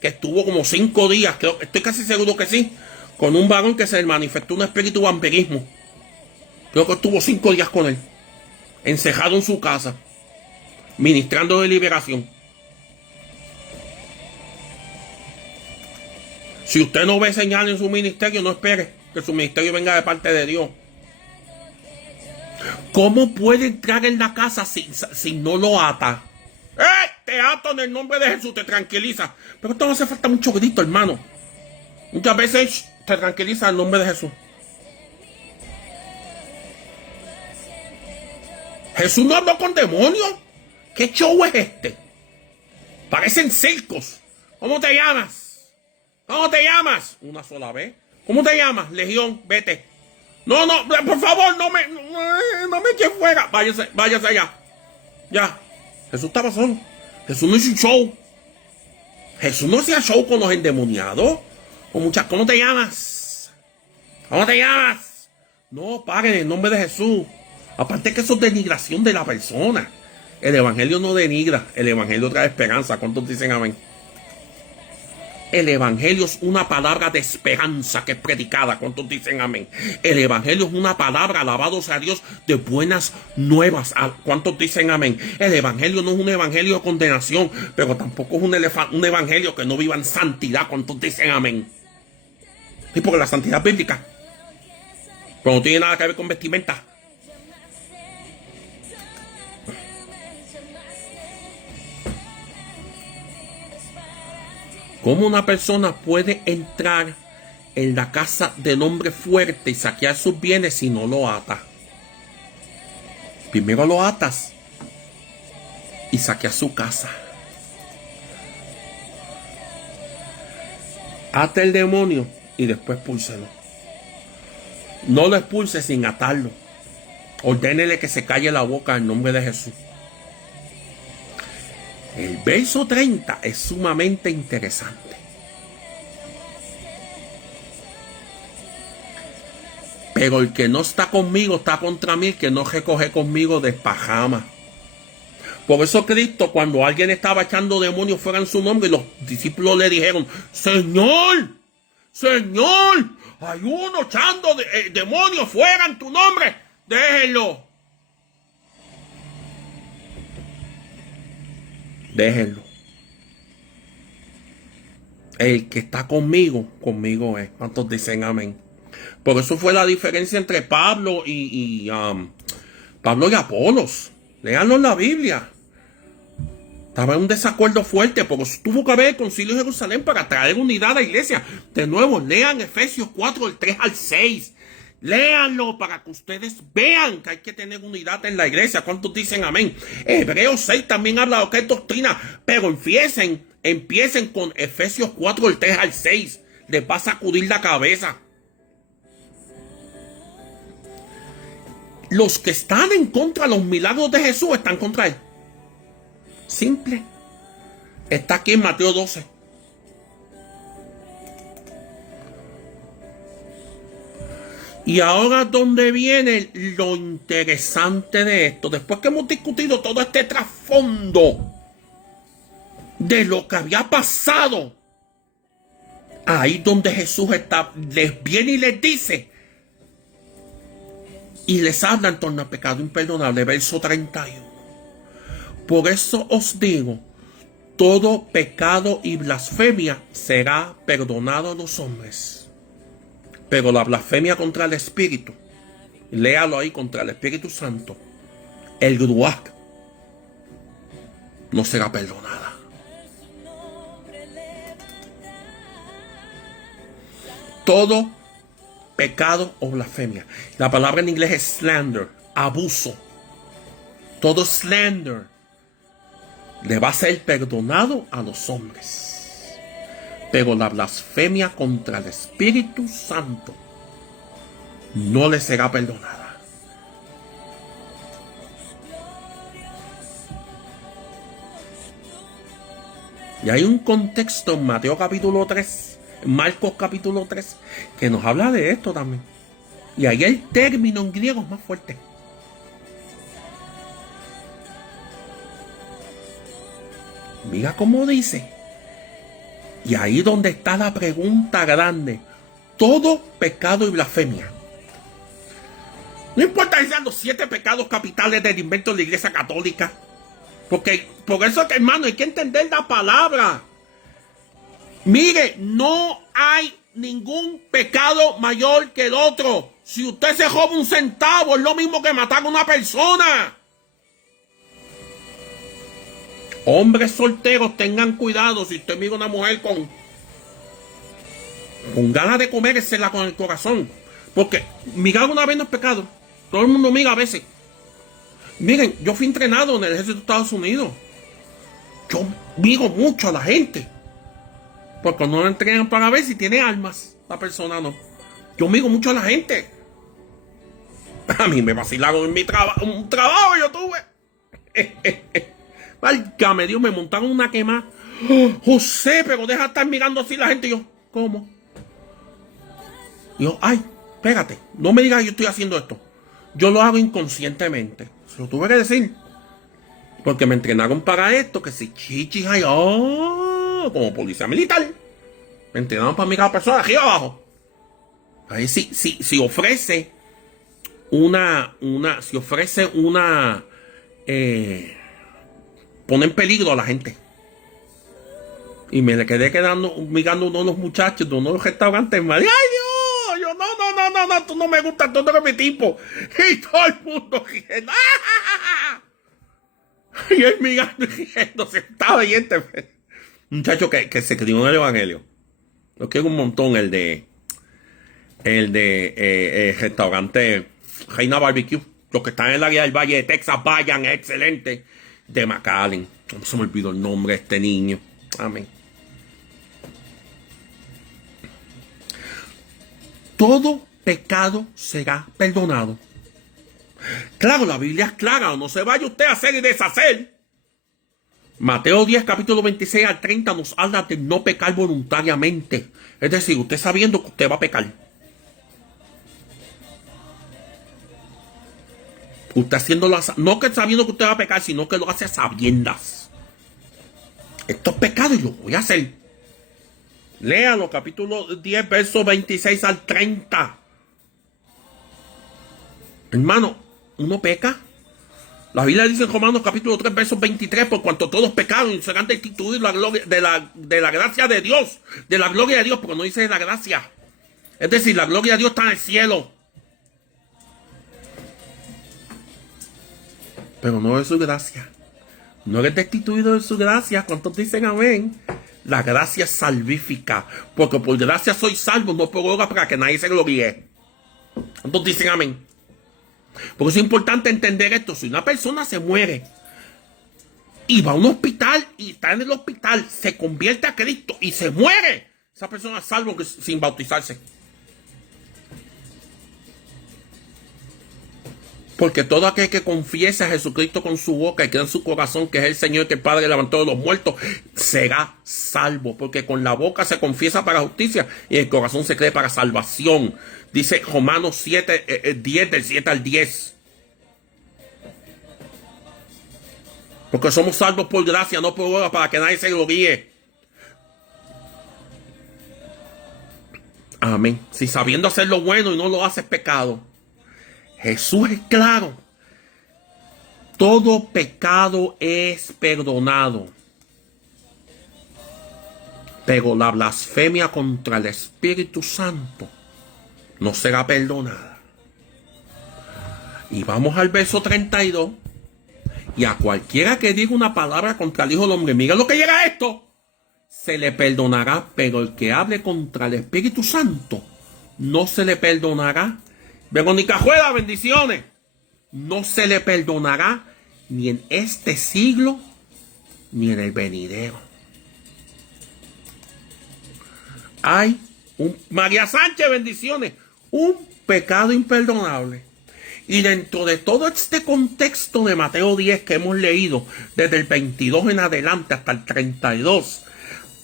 que estuvo como 5 días, estoy casi seguro que sí, con un varón que se le manifestó un espíritu vampirismo. Creo que estuvo 5 días con él, encejado en su casa, ministrando de liberación. Si usted no ve señal en su ministerio, no espere que su ministerio venga de parte de Dios. ¿Cómo puede entrar en la casa si no lo ata? Te ato en el nombre de Jesús, te tranquiliza. Pero esto no hace falta mucho grito, hermano. Muchas veces te tranquiliza en el nombre de Jesús. Jesús no habló con demonios. ¿Qué show es este? Parecen circos. ¿Cómo te llamas? ¿Cómo te llamas? Una sola vez. ¿Cómo te llamas? Legión, vete. No, por favor, no me eche fuera. Váyase allá. Ya. Jesús estaba solo. Jesús no hizo un show. Jesús no hacía show con los endemoniados. ¿Cómo te llamas? ¿Cómo te llamas? No, paren en el nombre de Jesús. Aparte que eso es denigración de la persona. El evangelio no denigra. El evangelio trae esperanza. ¿Cuántos dicen amén? El evangelio es una palabra de esperanza que es predicada. ¿Cuántos dicen amén? El evangelio es una palabra, alabado sea Dios, de buenas nuevas. ¿Cuántos dicen amén? El evangelio no es un evangelio de condenación, pero tampoco es un evangelio que no viva en santidad. ¿Cuántos dicen amén? Sí, porque la santidad es bíblica, pero no tiene nada que ver con vestimenta. ¿Cómo una persona puede entrar en la casa del hombre fuerte y saquear sus bienes si no lo ata? Primero lo atas y saqueas su casa. Ata el demonio y después expúlselo. No lo expulse sin atarlo. Ordénele que se calle la boca en nombre de Jesús. El verso 30 es sumamente interesante. Pero el que no está conmigo está contra mí, el que no recoge conmigo despajama. Por eso Cristo, cuando alguien estaba echando demonios fuera en su nombre, los discípulos le dijeron: Señor, Señor, hay uno echando demonios fuera en tu nombre, déjenlo. Déjenlo. El que está conmigo, conmigo es. ¿Cuántos dicen amén? Por eso fue la diferencia entre Pablo y Apolos. Léanlo en la Biblia. Estaba en un desacuerdo fuerte, porque tuvo que haber el concilio de Jerusalén para traer unidad a la iglesia. De nuevo, lean Efesios 4, del 3 al 6. Léanlo para que ustedes vean que hay que tener unidad en la iglesia. ¿Cuántos dicen amén? Hebreos 6 también habla de lo que es doctrina. Pero empiecen con Efesios 4, del 3 al 6. Les va a sacudir la cabeza. Los que están en contra de los milagros de Jesús están contra él. Simple. Está aquí en Mateo 12. Y ahora donde viene lo interesante de esto. Después que hemos discutido todo este trasfondo de lo que había pasado, ahí donde Jesús les viene y les dice, y les habla en torno al pecado imperdonable, verso 31. Por eso os digo, todo pecado y blasfemia será perdonado a los hombres. Pero la blasfemia contra el Espíritu, léalo ahí, contra el Espíritu Santo, el Ruach, no será perdonada. Todo pecado o blasfemia. La palabra en inglés es slander, abuso. Todo slander le va a ser perdonado a los hombres, pero la blasfemia contra el Espíritu Santo no le será perdonada. Y hay un contexto en Mateo capítulo 3, en Marcos capítulo 3, que nos habla de esto también. Y ahí el término en griego es más fuerte. Mira cómo dice. Y ahí donde está la pregunta grande. Todo pecado y blasfemia. No importa si sean los 7 pecados capitales del invento de la Iglesia Católica. Porque por eso, hermano, hay que entender la palabra. Mire, no hay ningún pecado mayor que el otro. Si usted se roba un centavo, es lo mismo que matar a una persona. Hombres solteros, tengan cuidado. Si usted mira a una mujer con ganas de comérsela con el corazón. Porque mirar una vez no es pecado. Todo el mundo mira a veces. Miren, yo fui entrenado en el ejército de Estados Unidos. Yo miro mucho a la gente. Porque no la entrenan para ver si tiene armas. La persona no. Yo miro mucho a la gente. A mí me vacilaron en mi trabajo. Un trabajo yo tuve. Válgame Dios, me montaron una quema. Oh, José, pero deja de estar mirando así la gente. Y yo, ¿cómo? Y yo, ay, espérate. No me digas que yo estoy haciendo esto. Yo lo hago inconscientemente. Se lo tuve que decir. Porque me entrenaron para esto. Que si chichis hay, como policía militar. Me entrenaron para mirar a personas aquí abajo. Ahí si ofrece si ofrece pone en peligro a la gente. Y me le quedé mirando uno de los muchachos de uno de los restaurantes. Me dijo, ¡ay Dios! Yo, no, tú no me gustas, tú no eres mi tipo. Y todo el mundo riendo. Y él mirando y riendo, sentado ahí muchacho que se crió en el evangelio. Lo quiero un montón, el de restaurante Reina Barbecue. Los que están en el área del Valle de Texas, vayan, es excelente. De McAllen. No se me olvidó el nombre de este niño. Amén. Todo pecado será perdonado. Claro, la Biblia es clara. No se vaya usted a hacer y deshacer. Mateo 10, capítulo 26 al 30 nos habla de no pecar voluntariamente. Es decir, usted sabiendo que usted va a pecar. Usted haciéndolo, no que sabiendo que usted va a pecar, sino que lo hace a sabiendas. Esto es pecado y lo voy a hacer. Léalo, capítulo 10, verso 26 al 30. Hermano, uno peca. La Biblia dice en Romanos capítulo 3, verso 23, por cuanto todos pecaron y serán destituidos la gloria, de la gracia de Dios, de la gloria de Dios, porque no dice de la gracia. Es decir, la gloria de Dios está en el cielo. Pero no de su gracia. No eres destituido de su gracia. ¿Cuántos dicen amén? La gracia es salvífica. Porque por gracia soy salvo, no por obra para que nadie se gloríe. ¿Cuántos dicen amén? Porque es importante entender esto. Si una persona se muere y va a un hospital y está en el hospital, se convierte a Cristo y se muere, esa persona es salvo sin bautizarse. Porque todo aquel que confiese a Jesucristo con su boca y cree en su corazón que es el Señor que el Padre levantó de los muertos, será salvo. Porque con la boca se confiesa para justicia y el corazón se cree para salvación. Dice Romanos 7, 10, del 7 al 10. Porque somos salvos por gracia, no por obra, para que nadie se gloríe. Amén. Si sabiendo hacer lo bueno y no lo haces, pecado. Jesús es claro. Todo pecado es perdonado. Pero la blasfemia contra el Espíritu Santo no será perdonada. Y vamos al verso 32. Y a cualquiera que diga una palabra contra el Hijo del Hombre, mira lo que llega a esto, se le perdonará. Pero el que hable contra el Espíritu Santo, no se le perdonará. Verónica Juega, bendiciones. No se le perdonará ni en este siglo ni en el venidero. Hay María Sánchez, bendiciones, un pecado imperdonable. Y dentro de todo este contexto de Mateo 10 que hemos leído, desde el 22 en adelante hasta el 32,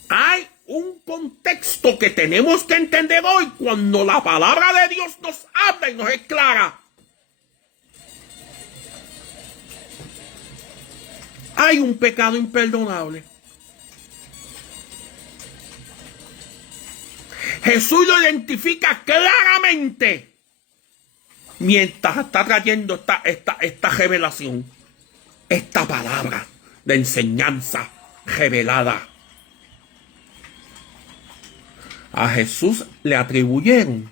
hay un contexto que tenemos que entender hoy cuando la palabra de Dios nos habla y nos es clara. Hay un pecado imperdonable. Jesús lo identifica claramente mientras está trayendo esta revelación, esta palabra de enseñanza revelada. A Jesús le atribuyeron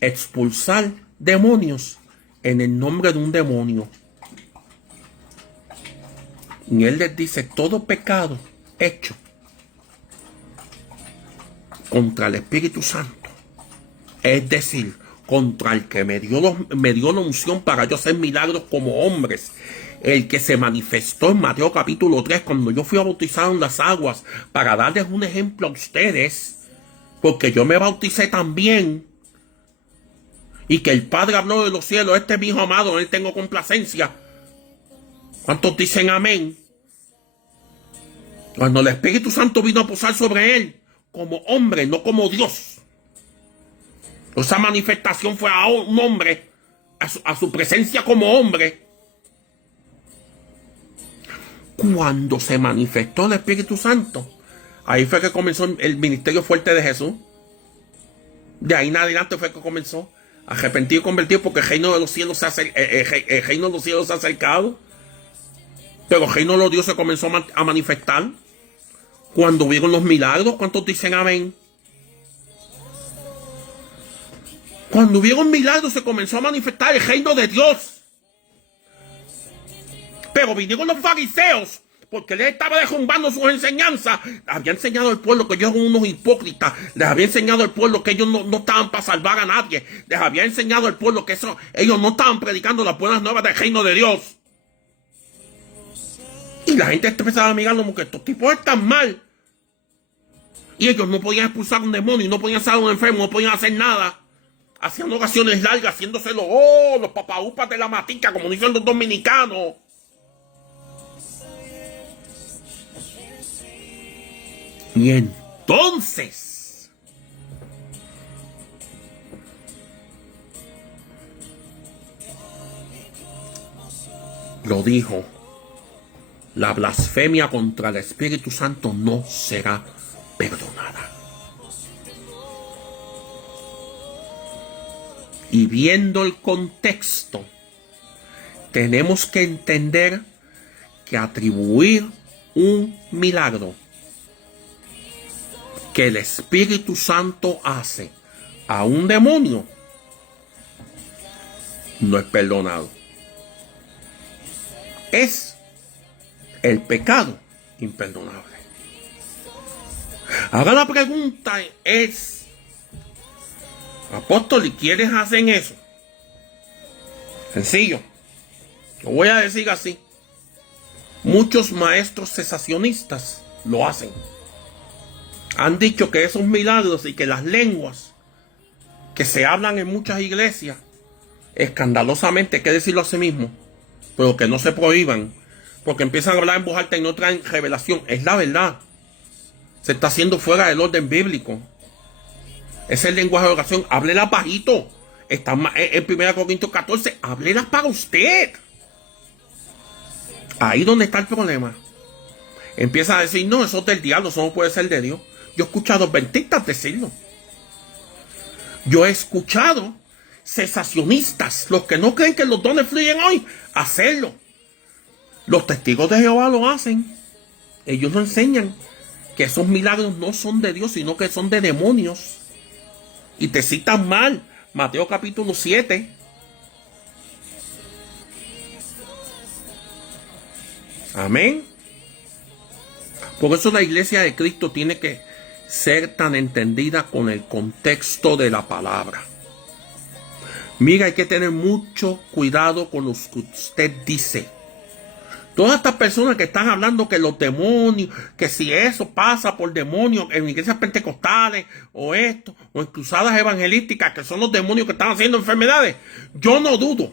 expulsar demonios en el nombre de un demonio. Y él les dice, todo pecado hecho contra el Espíritu Santo, es decir, contra el que me dio la unción para yo hacer milagros como hombres, el que se manifestó en Mateo capítulo 3 cuando yo fui a bautizar en las aguas, para darles un ejemplo a ustedes, porque yo me bauticé también, y que el Padre habló de los cielos, este es mi hijo amado, en él tengo complacencia. ¿Cuántos dicen amén? Cuando el Espíritu Santo vino a posar sobre él, como hombre, no como Dios. Esa manifestación fue a un hombre, a su presencia como hombre. Cuando se manifestó el Espíritu Santo, ahí fue que comenzó el ministerio fuerte de Jesús. De ahí en adelante fue que comenzó. Arrepentido y convertido, porque el reino de los cielos se ha acercado. Pero el reino de los dioses se comenzó a manifestar. Cuando vieron los milagros, ¿cuántos dicen amén? Cuando vieron milagros se comenzó a manifestar el reino de Dios. Pero vinieron los fariseos, porque les estaba derrumbando sus enseñanzas. Les había enseñado al pueblo que ellos eran unos hipócritas. Les había enseñado al pueblo que ellos no estaban para salvar a nadie. Les había enseñado al pueblo que ellos no estaban predicando las buenas nuevas del reino de Dios. Y la gente empezaba a mirarlo como que estos tipos están mal. Y ellos no podían expulsar un demonio, no podían sanar a un enfermo, no podían hacer nada. Hacían oraciones largas, haciéndose los papaupas de la matica, como dicen los dominicanos. Y entonces, lo dijo, la blasfemia contra el Espíritu Santo no será perdonada. Y viendo el contexto, tenemos que entender que atribuir un milagro que el Espíritu Santo hace a un demonio no es perdonado. Es el pecado imperdonable. Ahora la pregunta es, apóstol, ¿y quiénes hacen eso? Sencillo. Lo voy a decir así. Muchos maestros cesacionistas lo hacen. Han dicho que esos milagros y que las lenguas que se hablan en muchas iglesias, escandalosamente, hay que decirlo a sí mismo, pero que no se prohíban, porque empiezan a hablar en voz alta y no traen revelación. Es la verdad. Se está haciendo fuera del orden bíblico. Ese es el lenguaje de oración. Háblela bajito. Está en 1 Corintios 14. Háblelas para usted. Ahí donde está el problema. Empieza a decir, no, eso es del diablo, eso no puede ser de Dios. Yo he escuchado adventistas decirlo. Yo he escuchado cesacionistas, los que no creen que los dones fluyen hoy, hacerlo. Los testigos de Jehová lo hacen. Ellos lo enseñan. Que esos milagros no son de Dios, sino que son de demonios. Y te citan mal. Mateo capítulo 7. Amén. Por eso la iglesia de Cristo tiene que ser tan entendida con el contexto de la palabra. Mira, hay que tener mucho cuidado con lo que usted dice. Todas estas personas que están hablando que los demonios, que si eso pasa por demonios en iglesias pentecostales o esto, o en cruzadas evangelísticas, que son los demonios que están haciendo enfermedades, yo no dudo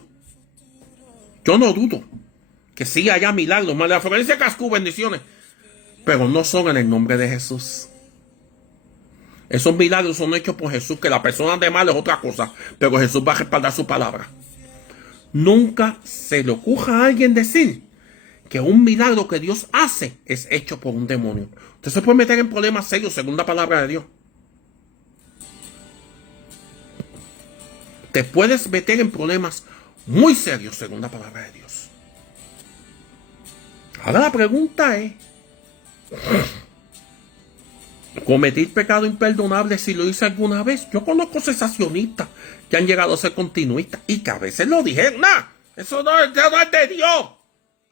que sí haya milagros. María Florencia Cascú, bendiciones, pero no son en el nombre de Jesús. Esos milagros son hechos por Jesús, que la persona de mal es otra cosa, pero Jesús va a respaldar su palabra. Nunca se le ocurra a alguien decir que un milagro que Dios hace es hecho por un demonio. Usted se puede meter en problemas serios según la palabra de Dios. Te puedes meter en problemas muy serios según la palabra de Dios. Ahora la pregunta es, ¿cometí pecado imperdonable si lo hice alguna vez? Yo conozco cesacionistas que han llegado a ser continuistas y que a veces lo dijeron, nah, eso no es de Dios.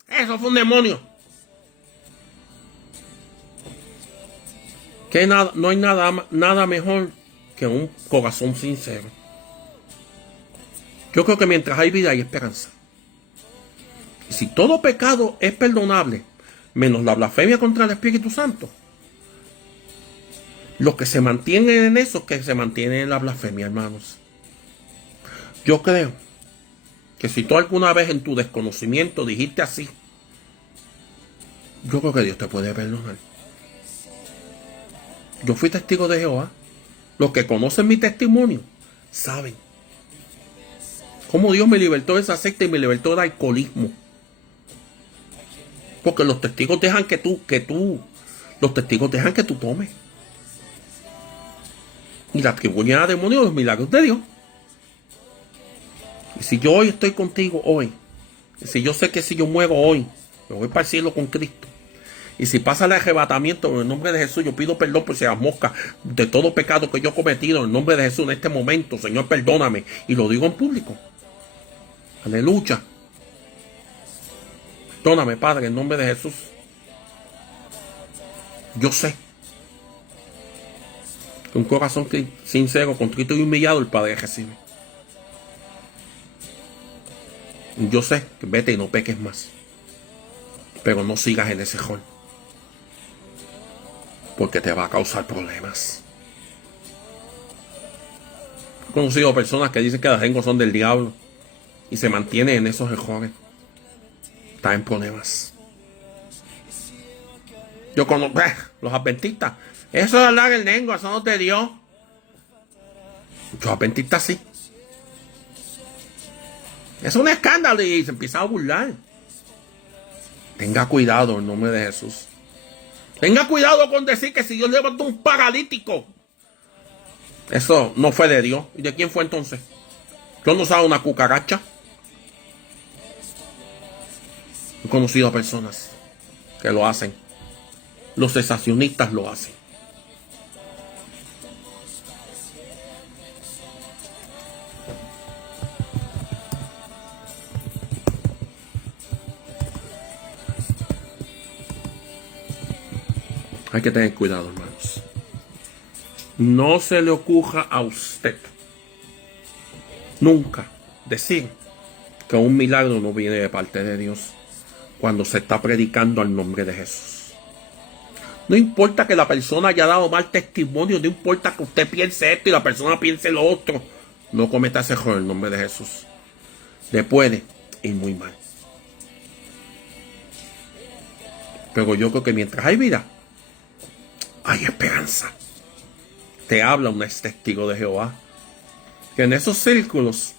Eso fue un demonio. Que no hay nada mejor que un corazón sincero. Yo creo que mientras hay vida hay esperanza. Y si todo pecado es perdonable, menos la blasfemia contra el Espíritu Santo, los que se mantienen en eso, que se mantienen en la blasfemia, hermanos. Yo creo que si tú alguna vez en tu desconocimiento dijiste así, yo creo que Dios te puede perdonar. Yo fui testigo de Jehová. Los que conocen mi testimonio saben cómo Dios me libertó de esa secta y me libertó del alcoholismo. Porque los testigos dejan los testigos dejan que tú tomes. Y la atribuyen a demonios los milagros de Dios. Y si yo hoy estoy contigo hoy, y si yo sé que si yo muero hoy, me voy para el cielo con Cristo. Y si pasa el arrebatamiento, en el nombre de Jesús, yo pido perdón por esas moscas de todo pecado que yo he cometido. En el nombre de Jesús, en este momento, Señor, perdóname. Y lo digo en público. Aleluya. Perdóname, Padre, en nombre de Jesús. Yo sé que un corazón sincero, contrito y humillado, el Padre recibe. Yo sé que vete y no peques más. Pero no sigas en ese rol, porque te va a causar problemas. He conocido personas que dicen que las lenguas son del diablo y se mantienen en esos errores. Están en problemas. Yo conozco los adventistas. Eso de hablar en lengua, eso no te dio. Los adventistas sí. Es un escándalo y se empieza a burlar. Tenga cuidado en nombre de Jesús. Tenga cuidado con decir que si Dios levantó un paralítico, eso no fue de Dios. ¿Y de quién fue entonces? Yo no usaba una cucaracha. He conocido a personas que lo hacen. Los cesacionistas lo hacen. Hay que tener cuidado, hermanos. No se le ocurra a usted nunca decir que un milagro no viene de parte de Dios cuando se está predicando al nombre de Jesús. No importa que la persona haya dado mal testimonio, no importa que usted piense esto y la persona piense lo otro. No cometa ese error en el nombre de Jesús. Le puede ir muy mal. Pero yo creo que mientras hay vida, hay esperanza. Te habla un ex testigo de Jehová. Que en esos círculos,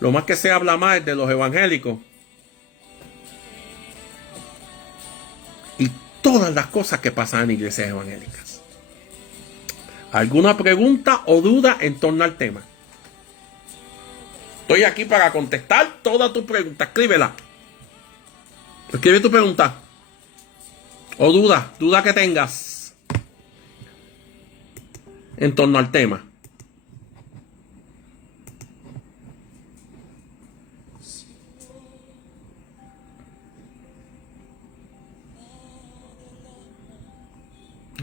lo más que se habla más es de los evangélicos. Y todas las cosas que pasan en iglesias evangélicas. ¿Alguna pregunta o duda en torno al tema? Estoy aquí para contestar todas tus preguntas. Escríbela. Escribe tu pregunta. O duda que tengas en torno al tema.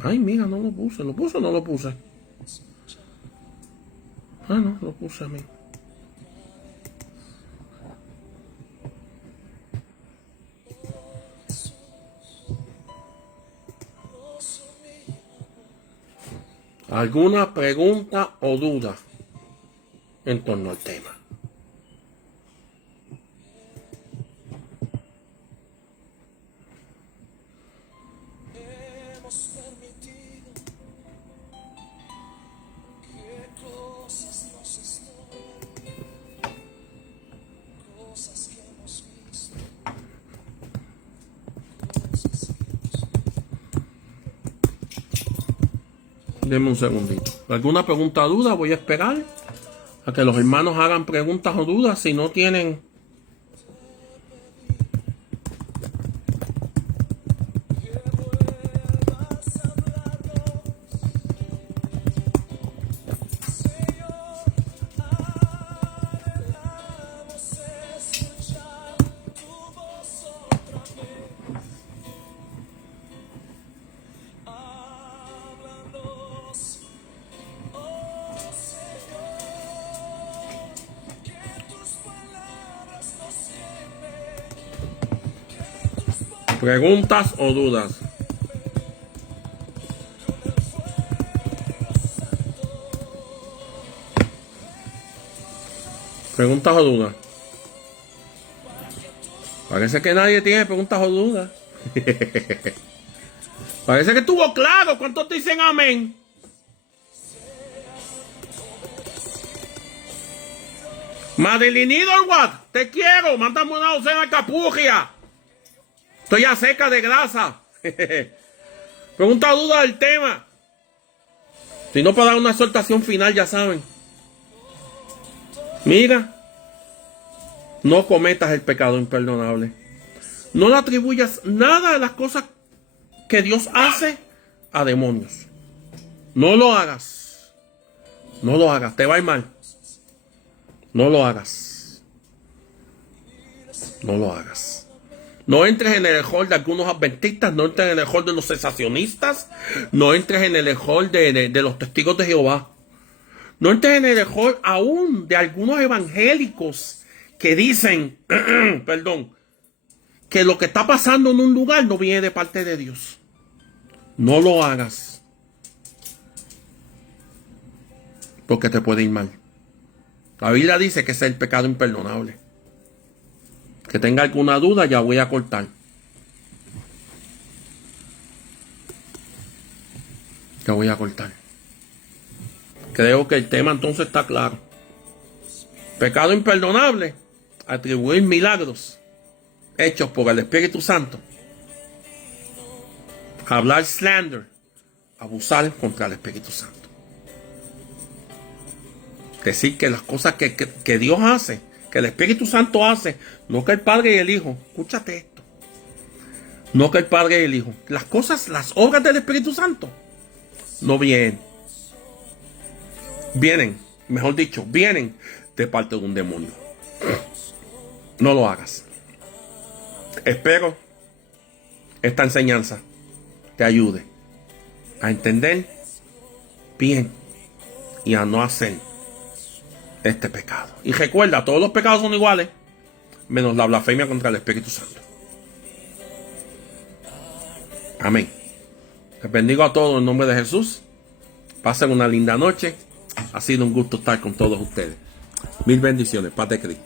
Ay, mira, no lo puse. ¿Lo puse o no lo puse? Ah, no, lo puse a mí. ¿Alguna pregunta o duda en torno al tema? Deme un segundito. ¿Alguna pregunta o duda? Voy a esperar a que los hermanos hagan preguntas o dudas. Si no tienen... preguntas o dudas. Preguntas o dudas. Parece que nadie tiene preguntas o dudas. Parece que estuvo claro. ¿Cuántos dicen amén? Madelinito What, te quiero. Mándame una docena de capurria. Estoy ya seca de grasa. Pregunta o duda del tema. Si no, para dar una exhortación final, ya saben. Mira, no cometas el pecado imperdonable. No le atribuyas nada de las cosas que Dios hace a demonios. No lo hagas. No lo hagas, te va a ir mal. No lo hagas. No lo hagas. No entres en el error de algunos adventistas, no entres en el error de los cesacionistas, no entres en el error de los testigos de Jehová. No entres en el error aún de algunos evangélicos que dicen, perdón, que lo que está pasando en un lugar no viene de parte de Dios. No lo hagas. Porque te puede ir mal. La Biblia dice que ese es el pecado imperdonable. Que tenga alguna duda, ya voy a cortar. Ya voy a cortar. Creo que el tema entonces está claro. Pecado imperdonable. Atribuir milagros hechos por el Espíritu Santo. Hablar slander. Abusar contra el Espíritu Santo. Decir que las cosas que Dios hace, que el Espíritu Santo hace, no que el Padre y el Hijo. Escúchate esto. No que el Padre y el Hijo. Las cosas, las obras del Espíritu Santo, no vienen. Mejor dicho, vienen de parte de un demonio. No lo hagas. Espero esta enseñanza te ayude a entender bien y a no hacer este pecado. Y recuerda, todos los pecados son iguales, menos la blasfemia contra el Espíritu Santo. Amén. Les bendigo a todos en nombre de Jesús. Pasen una linda noche. Ha sido un gusto estar con todos ustedes. Mil bendiciones. Paz de Cristo.